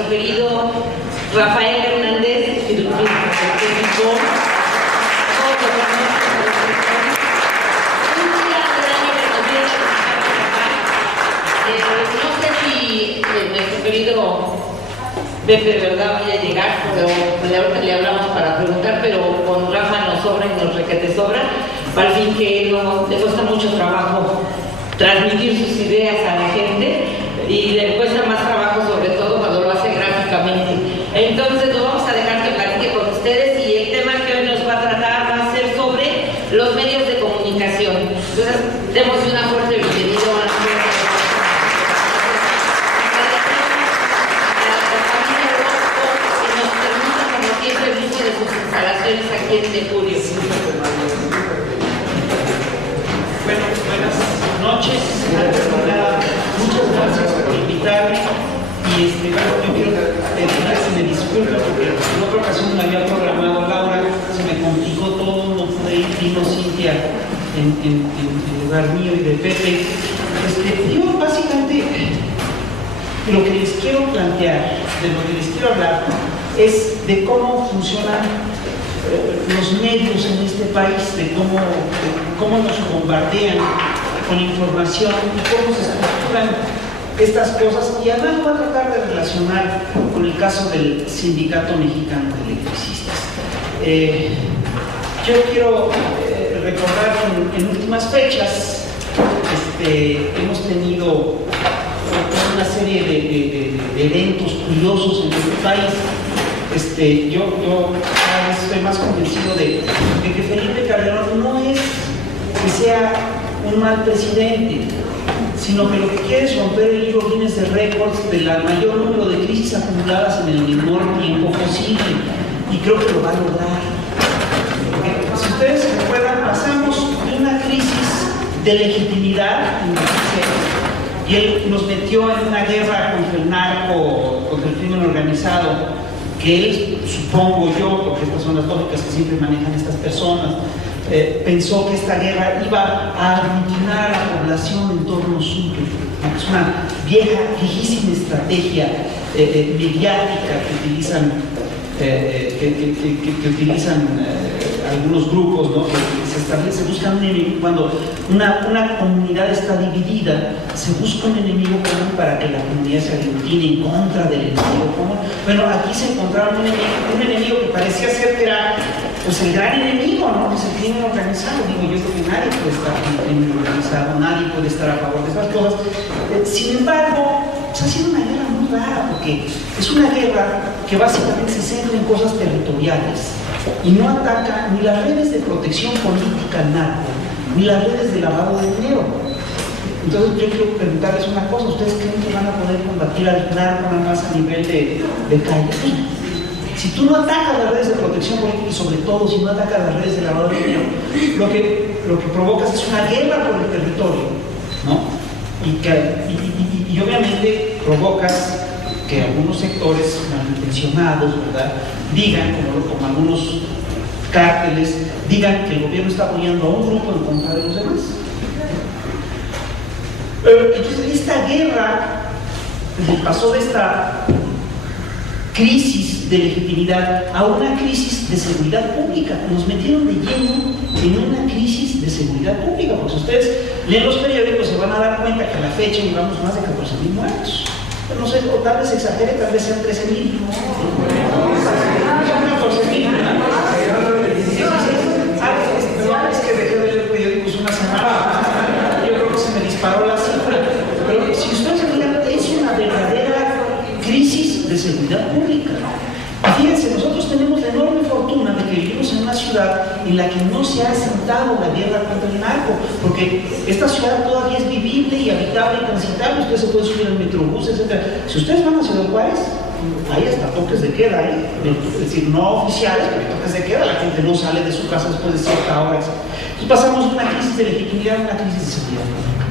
nuestro querido Rafael Hernández, que no sé si nuestro querido Pepe de verdad vaya a llegar, pero ahorita le hablamos para preguntar, pero con Rafa nos sobra y nos requete sobra, para el fin que le cuesta mucho trabajo transmitir sus ideas a la gente y le cuesta más trabajo sobre todo cuando lo hace gráficamente. Entonces lo vamos a dejar que platique con ustedes y el tema que hoy nos va a tratar va a ser sobre los medios de comunicación. Entonces, demos una fuerte bienvenida a la familia Orozco, que nos permita, como siempre, el uso de sus instalaciones aquí en Mercurio. Bueno, buenas noches. Muchas gracias por invitarme. Y bueno, yo quiero pedirles que me disculpen porque en otra ocasión me había programado Laura, se me complicó todo, no pude ir, vino Cintia en lugar mío y de Pepe. Yo básicamente lo que les quiero plantear, de lo que les quiero hablar, es de cómo funcionan los medios en este país, de cómo nos bombardean con información y cómo se estructuran estas cosas, y además voy a tratar de relacionar con el caso del Sindicato Mexicano de Electricistas. Yo quiero recordar que en últimas fechas hemos tenido una serie de eventos curiosos en este país. Yo cada vez estoy más convencido de que Felipe Calderón no es que sea un mal presidente, sino que lo que quiere es romper el libro Guinness de récords del mayor número de crisis acumuladas en el menor tiempo posible, y creo que lo va a lograr. Si ustedes se recuerdan, pasamos de una crisis de legitimidad y él nos metió en una guerra contra el narco, contra el crimen organizado, que él, supongo yo, porque estas son las lógicas que siempre manejan estas personas, pensó que esta guerra iba a aglutinar a la población en torno suyo. Es una viejísima estrategia mediática que utilizan algunos grupos, ¿no? Se busca un enemigo. Cuando una comunidad está dividida, se busca un enemigo común para que la comunidad se aglutine en contra del enemigo común. Bueno, aquí se encontraron un enemigo que parecía ser que era pues el gran enemigo, ¿no? Pues el crimen organizado. Digo, yo creo que nadie puede estar con el crimen organizado, nadie puede estar a favor de estas cosas. Sin embargo, pues ha sido una guerra muy rara, porque es una guerra que básicamente se centra en cosas territoriales y no ataca ni las redes de protección política al narco, ni las redes de lavado de dinero. Entonces yo quiero preguntarles una cosa: ¿ustedes creen que van a poder combatir al narco nada más a nivel de calle? Si tú no atacas las redes de protección política y sobre todo si no atacas las redes de lavado de dinero, lo que provocas es una guerra por el territorio, ¿no? Y obviamente provocas que algunos sectores malintencionados, ¿verdad?, digan, como algunos cárteles, digan que el gobierno está apoyando a un grupo en contra de los demás. Entonces esta guerra pasó de esta crisis de legitimidad a una crisis de seguridad pública. Nos metieron de lleno en una crisis de seguridad pública, porque si ustedes leen los periódicos se van a dar cuenta que a la fecha llevamos más de 14,000 muertos. No sé, o tal vez exagere, tal vez sean 13,000. Son 14,000, ¿verdad? Es que dejé de leer periódicos una semana. Yo creo que se me disparó la cifra. Pero si ustedes miran, es una verdadera crisis de seguridad pública. Y fíjense, nosotros tenemos la enorme fortuna de que vivimos en una ciudad en la que no se ha asentado la guerra contra el narco, porque esta ciudad todavía es vivible y habitable y transitable. Ustedes se pueden subir al metrobús, etc. Si ustedes van a Ciudad Juárez, hay hasta toques de queda, es decir, no oficiales, pero toques de queda. La gente no sale de su casa después de cierta hora. Entonces pasamos de una crisis de legitimidad a una crisis de seguridad pública.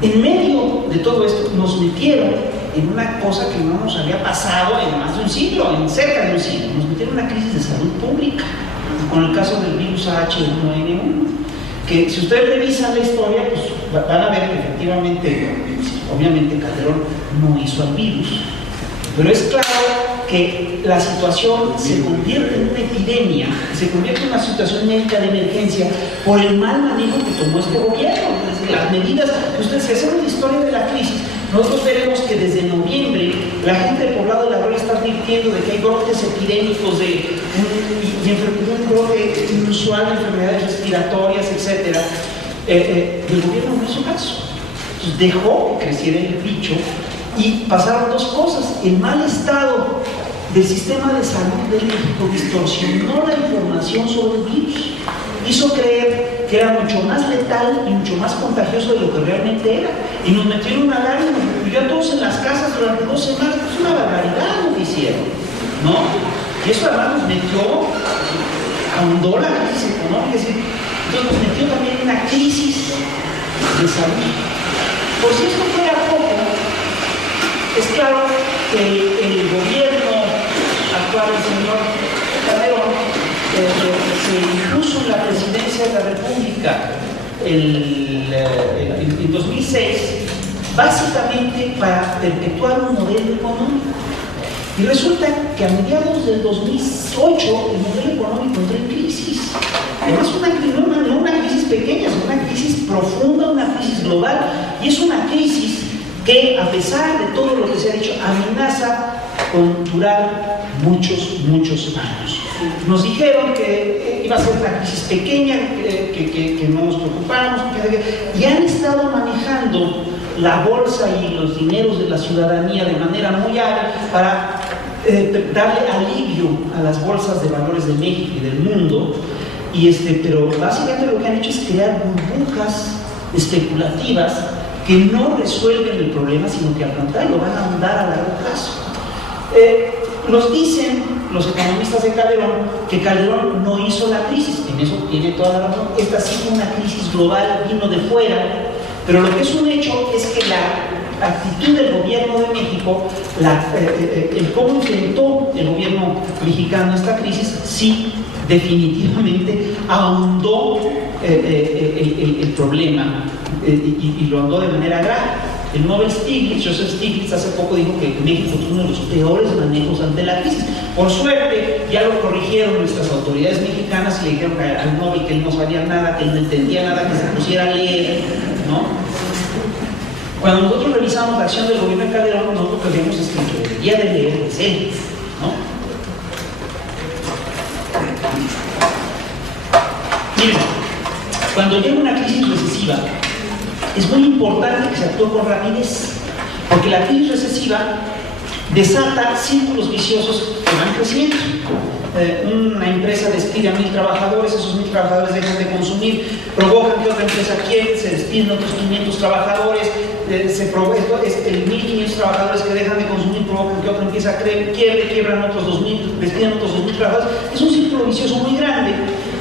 En medio de todo esto nos metieron en una cosa que no nos había pasado en más de un siglo, en cerca de un siglo. Nos metieron en una crisis de salud pública, con el caso del virus H1N1, que si ustedes revisan la historia, pues van a ver que efectivamente, obviamente Calderón no hizo al virus, Pero es claro que la situación se convierte en una epidemia, se convierte en una situación médica de emergencia por el mal manejo que tomó este gobierno. Desde las medidas, ustedes, si hacemos la historia de la crisis, nosotros veremos que desde noviembre la gente del poblado de La Gloria está advirtiendo de que hay brotes epidémicos y un brote inusual de enfermedades respiratorias, etc. El gobierno no hizo caso. Entonces dejó que creciera el bicho y pasaron dos cosas. El mal estado del sistema de salud de México distorsionó la información sobre el virus, hizo creer que era mucho más letal y mucho más contagioso de lo que realmente era, y nos metieron una alarma y nos recluyó a todos en las casas durante 2 semanas. Es una barbaridad lo que hicieron, ¿no? Y eso además nos metió, ahondó la crisis económica, es decir, entonces nos metió también en una crisis de salud. Por si esto fuera poco, es claro que el gobierno actual, el señor Calderón, se impuso en la presidencia de la República en 2006, básicamente para perpetuar un modelo económico. Y resulta que a mediados del 2008 el modelo económico entró en crisis. Además, no una crisis pequeña, es una crisis profunda, una crisis global, y es una crisis que, a pesar de todo lo que se ha dicho, amenaza con durar muchos años. Nos dijeron que iba a ser una crisis pequeña, que no nos preocupáramos, y han estado manejando la bolsa y los dineros de la ciudadanía de manera muy hábil para darle alivio a las bolsas de valores de México y del mundo, pero básicamente lo que han hecho es crear burbujas especulativas que no resuelven el problema, sino que al contrario lo van a ahondar a largo plazo. Nos dicen los economistas de Calderón que Calderón no hizo la crisis. En eso tiene toda la razón. Esta sí fue una crisis global, vino de fuera, pero lo que es un hecho es que la actitud del gobierno de México, el cómo enfrentó el gobierno mexicano esta crisis, sí definitivamente ahondó el problema y lo ahondó de manera grave. El Nobel Stiglitz, Joseph Stiglitz, hace poco dijo que México tuvo uno de los peores manejos ante la crisis. Por suerte, ya lo corrigieron nuestras autoridades mexicanas y le dijeron al Nobel que él no sabía nada, que él no entendía nada, que se pusiera a leer, ¿no? Cuando nosotros revisamos la acción del gobierno de Calderón, nosotros creemos que el que debería de leer es él, ¿no? Miren, cuando llega una crisis recesiva, es muy importante que se actúe con rapidez, porque la crisis recesiva desata círculos viciosos que van creciendo. Una empresa despide a 1000 trabajadores, esos 1000 trabajadores dejan de consumir, provocan que otra empresa quiebre, se despiden otros 500 trabajadores, 1500 trabajadores que dejan de consumir provocan que otra empresa quiebran otros 2000, despiden otros 2000 trabajadores. Es un círculo vicioso muy grande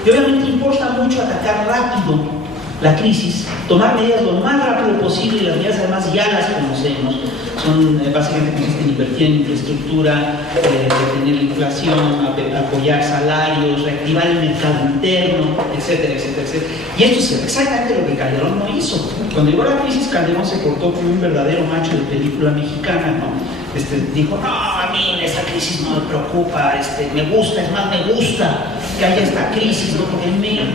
y obviamente importa mucho atacar rápido la crisis, tomar medidas lo más rápido posible, y las medidas además ya las conocemos, son básicamente consisten en invertir en infraestructura, detener la inflación, apoyar salarios, reactivar el mercado interno, etcétera, etcétera, etcétera. Y esto es exactamente lo que Calderón no hizo. Cuando llegó la crisis, Calderón se portó como un verdadero macho de película mexicana, ¿no? Dijo, no, a mí esa crisis no me preocupa, me gusta, es más, me gusta que haya esta crisis, ¿no? Porque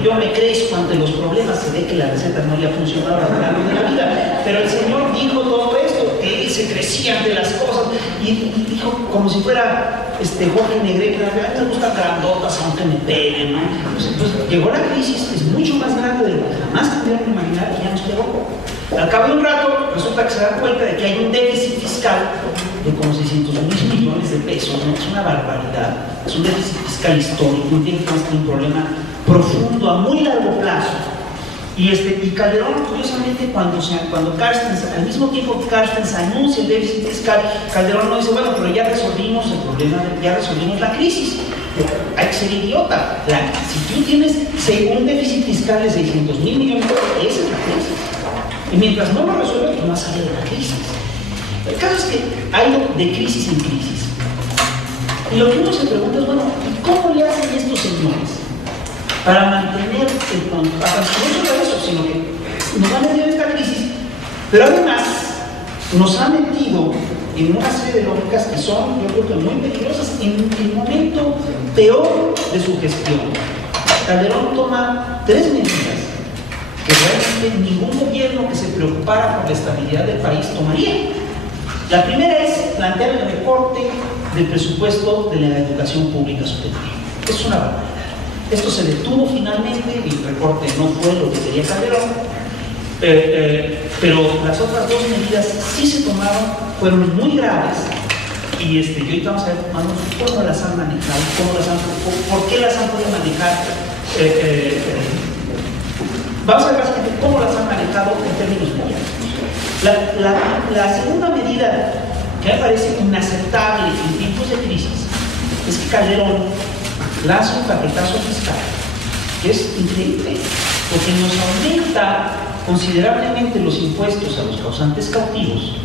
yo me crezco ante los problemas, se ve que la receta no le ha funcionado a lo largo de la vida, pero el señor dijo todo esto, que él se crecía ante las cosas, y dijo como si fuera Jorge Negrete, a mí me gustan grandotas aunque me peguen, ¿no? Entonces llegó la crisis, es mucho más grande de lo que jamás pudieron imaginar, y ya nos llegó. Al cabo de un rato, resulta que se dan cuenta de que hay un déficit fiscal de como 600.000 millones de pesos, ¿no? Es una barbaridad, es un déficit fiscal histórico, no tiene más que un problema profundo a muy largo plazo. Y Calderón, curiosamente, cuando Carstens, al mismo tiempo que Carstens anuncia el déficit fiscal, Calderón no dice, bueno, pero ya resolvimos el problema, ya resolvimos la crisis. Hay que ser idiota. Si tú tienes un déficit fiscal de 600.000 millones, esa es la crisis. Y mientras no lo resuelve, pues no sale de la crisis. El caso es que ha ido de crisis en crisis. Y lo que uno se pregunta es, bueno, ¿y cómo le hacen estos señores para mantener el control? No solo eso, sino que nos han metido en esta crisis, pero además nos ha metido en una serie de lógicas que son, yo creo que muy peligrosas, en el momento peor de su gestión. Calderón toma 3 medidas que realmente ningún gobierno que se preocupara por la estabilidad del país tomaría. La primera es plantear el recorte del presupuesto de la educación pública superior. Es una barbaridad. Esto se detuvo finalmente, el recorte no fue lo que quería Calderón, pero las otras 2 medidas sí se tomaron, fueron muy graves, y ahorita vamos a ver cómo las han manejado, por qué las han podido manejar. Vamos a ver básicamente cómo las han manejado en términos muy amplios. La segunda medida que me parece inaceptable en tiempos de crisis es que Calderón lanza un paquetazo fiscal que es increíble, porque nos aumenta considerablemente los impuestos a los causantes cautivos.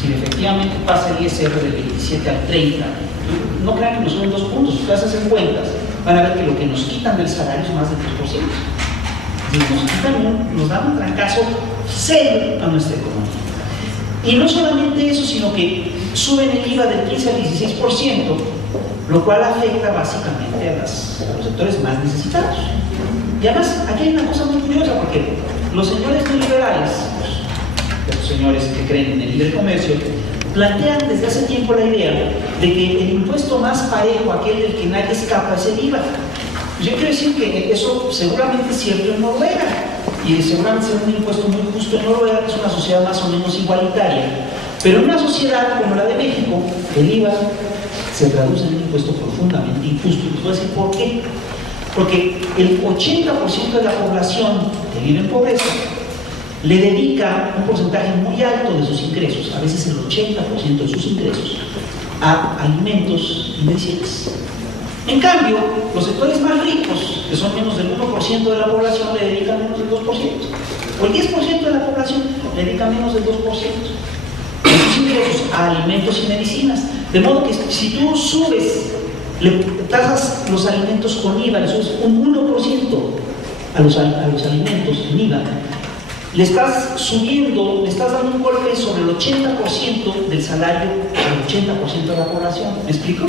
Si efectivamente pasa el ISR del 27 al 30, no crean que nos suben 2 puntos, si ustedes hacen cuentas, van a ver que lo que nos quitan del salario es más del 3%. Nos dan un trancazo serio a nuestra economía. Y no solamente eso, sino que suben el IVA del 15 al 16%, lo cual afecta básicamente a los sectores más necesitados. Y además, aquí hay una cosa muy curiosa, porque los señores neoliberales, los señores que creen en el libre comercio, plantean desde hace tiempo la idea de que el impuesto más parejo, aquel del que nadie escapa, es el IVA. Yo quiero decir que eso seguramente es cierto en Noruega, y seguramente será un impuesto muy justo en Noruega, que es una sociedad más o menos igualitaria. Pero en una sociedad como la de México, el IVA se traduce en un impuesto profundamente injusto. Y les voy a decir por qué. Porque el 80% de la población que vive en pobreza le dedica un porcentaje muy alto de sus ingresos, a veces el 80% de sus ingresos, a alimentos y medicinas. En cambio, los sectores más ricos, que son menos del 1% de la población, le dedican menos del 2%. O el 10% de la población le dedica menos del 2% de sus ingresos a alimentos y medicinas. De modo que si tú subes, le tasas los alimentos con IVA, le subes un 1% a los alimentos en IVA, le estás subiendo, le estás dando un golpe sobre el 80% del salario al 80% de la población. ¿Me explico?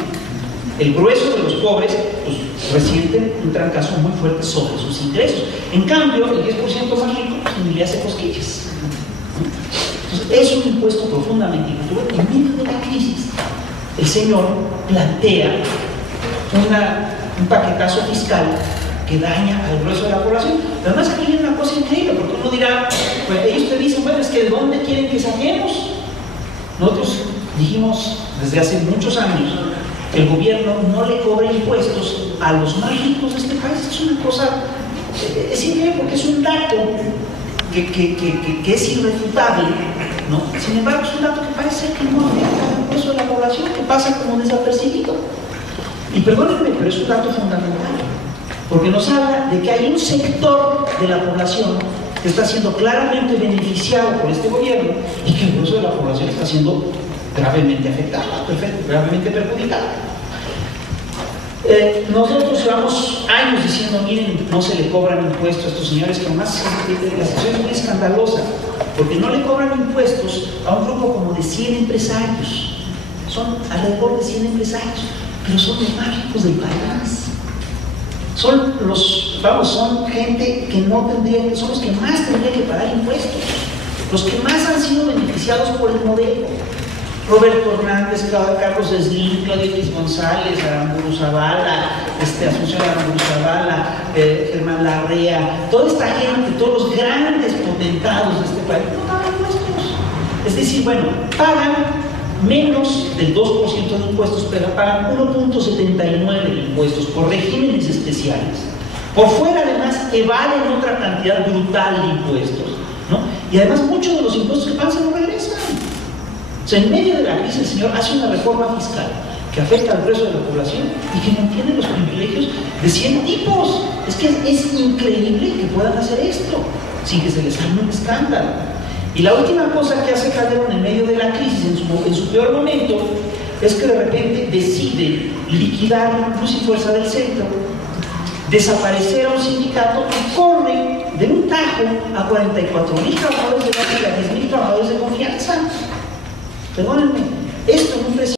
El grueso de los pobres pues, resienten un trancazo muy fuerte sobre sus ingresos. En cambio, el 10% más rico pues, ni le hace cosquillas. Entonces, es un impuesto profundamente injusto. En medio de la crisis, el señor plantea un paquetazo fiscal que daña al grueso de la población. Pero además aquí viene una cosa increíble, porque uno dirá, pues ellos te dicen, bueno, es que ¿de dónde quieren que saquemos? Nosotros dijimos desde hace muchos años que el gobierno no le cobra impuestos a los más ricos de este país. Es una cosa, es increíble porque es un dato que es irrefutable, ¿no? Sin embargo, es un dato que parece que no afecta al grueso de la población, que pasa como desapercibido. Y perdónenme, pero es un dato fundamental, porque nos habla de que hay un sector de la población que está siendo claramente beneficiado por este gobierno y que el grueso de la población está siendo gravemente afectada, gravemente perjudicada. Nosotros llevamos años diciendo, miren, no se le cobran impuestos a estos señores, que además la situación es muy escandalosa, porque no le cobran impuestos a un grupo como de 100 empresarios. Son alrededor de 100 empresarios, pero son los más ricos del país. Son gente que no tendría, son los que más tendrían que pagar impuestos, los que más han sido beneficiados por el modelo. Roberto Hernández, Carlos Slim, Claudio X González, Aramburu Zavala, Asunción Aramburu Zavala, Germán Larrea, toda esta gente, todos los grandes potentados de este país, no pagan impuestos. Es decir, bueno, pagan menos del 2% de impuestos, pero pagan 1.79 de impuestos por regímenes especiales. Por fuera, además, evalen otra cantidad brutal de impuestos, ¿no? Y además, muchos de los impuestos que pagan se no regresan. O sea, en medio de la crisis, el señor hace una reforma fiscal que afecta al grueso de la población y que mantiene los privilegios de 100 tipos. Es que es increíble que puedan hacer esto sin que se les arme un escándalo. Y la última cosa que hace Calderón en medio de la crisis, en su peor momento, es que de repente decide liquidar Luz y Fuerza del Centro, desaparecer a un sindicato y corre de un tajo a 44,000 trabajadores de base y a 10,000 trabajadores de confianza. Perdónenme, Esto en un